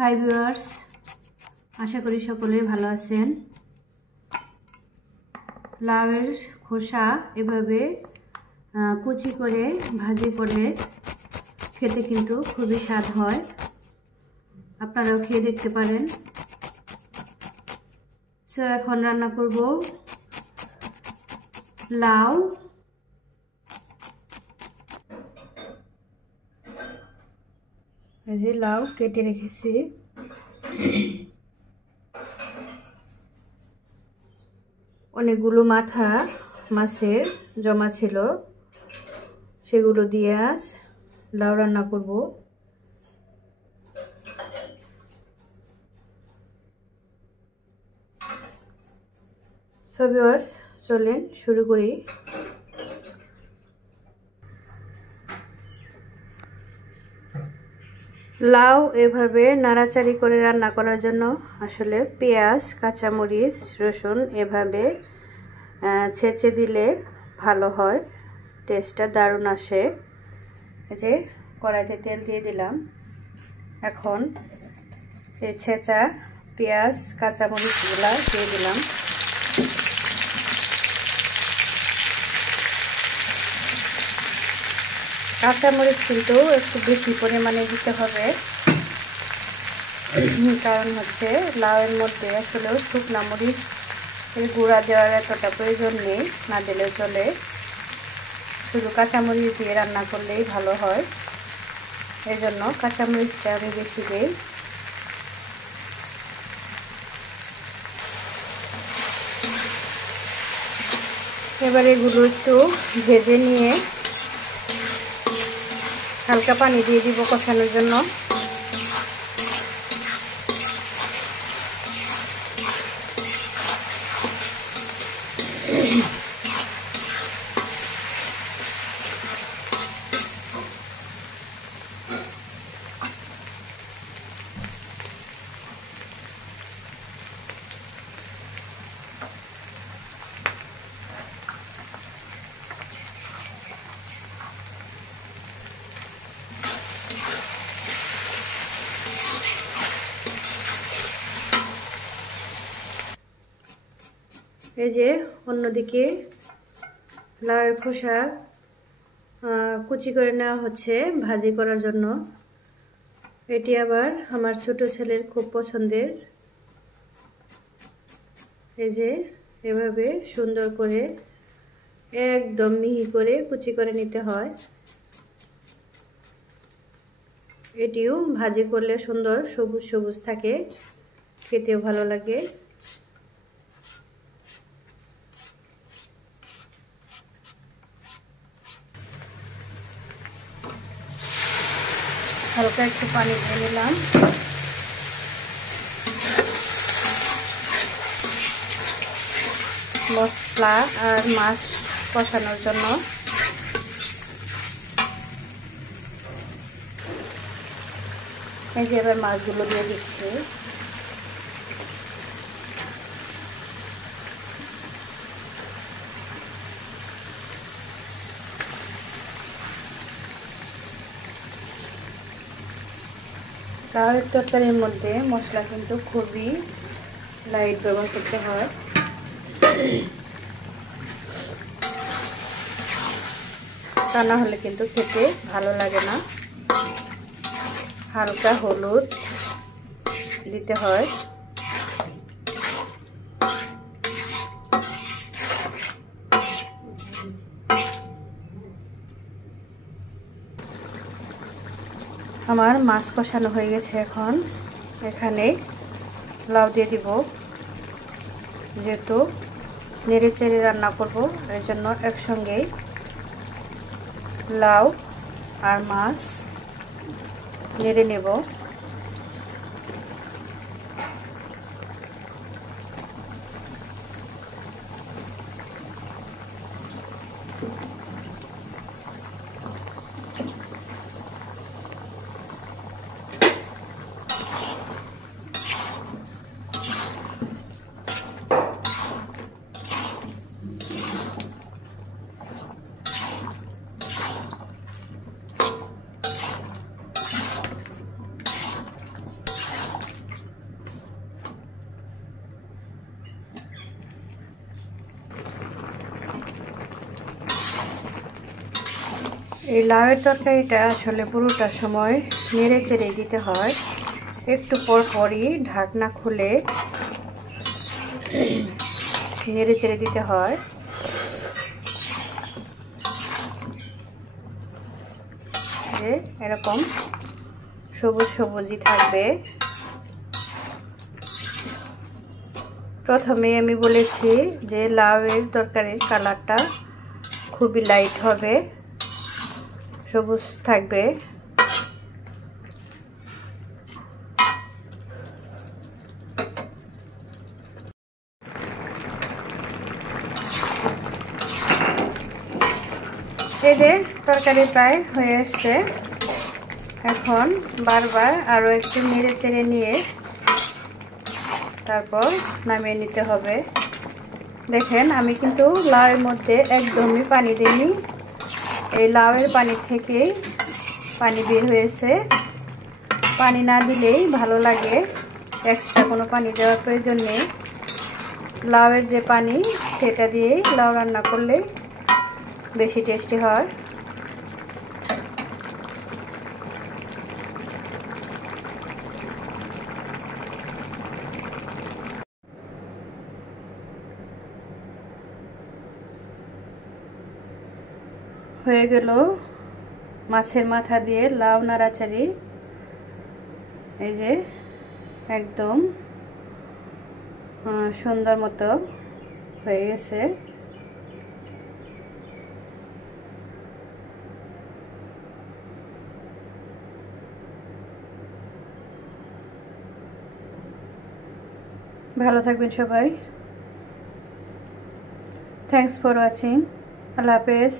Hi viewers, আশা করি সকলেই ভালো আছেন। লাউয়ের খোসা এভাবে কুচি করে ভাজি করলে খেতে কিন্তু খুবই স্বাদ হয়। আপনারাও খেয়ে দেখতে পারেন। সো এখন রান্না করব লাউ। এই যে লাউ কেটে রেখেছি। অনেকগুলো মাথা মাছের জমা ছিল, সেগুলো দিয়ে আজ লাউ রান্না করব। সো ভিউয়ার্স, চলেন শুরু করি। লাউ এভাবে নাড়াচাড়ি করে রান্না করার জন্য আসলে পেঁয়াজ, কাঁচামরিচ, রসুন এভাবে ছেঁচে দিলে ভালো হয়, টেস্টটা দারুণ আসে। এই যে কড়াইতে তেল দিয়ে দিলাম। এখন এই ছেঁচা পেঁয়াজ, কাঁচামরিচগুলা দিয়ে দিলাম। কাঁচামরিচ কিন্তু একটু বেশি পরিমাণে দিতে হবে, কারণ হচ্ছে লাউয়ের মধ্যে আসলে শুকনা মরিচ গুঁড়া দেওয়ার এতটা প্রয়োজন নেই, না দিলেও চলে। শুধু কাঁচামরিচ দিয়ে রান্না করলেই ভালো হয়, এই জন্য কাঁচামরিচটা আমি বেশি দিই। এবারে এগুলো একটু ভেজে নিয়ে হালকা পানি দিয়ে দিব কষানোর জন্য। এই যে অন্যদিকে লাউয়ের খোসা কুচি করে নেওয়া হচ্ছে ভাজি করার জন্য। এটি আবার আমার ছোট ছেলের খুব পছন্দের। এই যে এভাবে সুন্দর করে একদম মিহি করে কুচি করে নিতে হয়। এটিও ভাজি করলে সুন্দর সবুজ সবুজ থাকে, খেতেও ভালো লাগে। হালকা একটু পানি দিয়ে নিলাম। মশলা আর মাছ কষানোর জন্য। এই যে এবার মাছগুলো দিয়ে দিচ্ছি। লাউয়ের তরকারির মধ্যে মশলা কিন্তু খুবই লাইট ব্যবহার করতে হয়, তা না হলে কিন্তু খেতে ভালো লাগে না। হালকা হলুদ দিতে হয়। আমার মাছ কষানো হয়ে গেছে। এখন এখানে লাউ দিয়ে দিব, যেহেতু নেড়ে চেড়ে রান্না করব, এর জন্য একসঙ্গেই লাউ আর মাছ নেড়ে নেব। এই লাউয়ের তরকারিটা আসলে পুরোটা সময় নেড়ে চেড়ে দিতে হয়, একটু পর পরই ঢাকনা খুলে নেড়ে চেড়ে দিতে হয়। যে এরকম সবুজ সবুজই থাকবে। প্রথমে আমি বলেছি যে লাউয়ের তরকারির কালারটা খুবই লাইট হবে, সবুজ থাকবে। এই যে তরকারি প্রায় হয়ে আসছে। এখন বারবার আরও একটু নেড়ে চেড়ে নিয়ে তারপর নামিয়ে নিতে হবে। দেখেন আমি কিন্তু লাউয়ের মধ্যে একদমই পানি দিইনি, এই লাউয়ের পানি থেকেই পানি বের হয়েছে। পানি না দিলেই ভালো লাগে, এক্সট্রা কোনো পানি দেওয়ার প্রয়োজন নেই। লাউয়ের যে পানি সেটা দিয়েই লাউ রান্না করলে বেশি টেস্টি হয়। হয়ে গেল মাছের মাথা দিয়ে লাউ নাড়াচাড়ি। এই যে একদম সুন্দর মতো হয়ে গেছে। ভালো থাকবেন সবাই। Thanks for watching. আল্লাহ হাফেজ।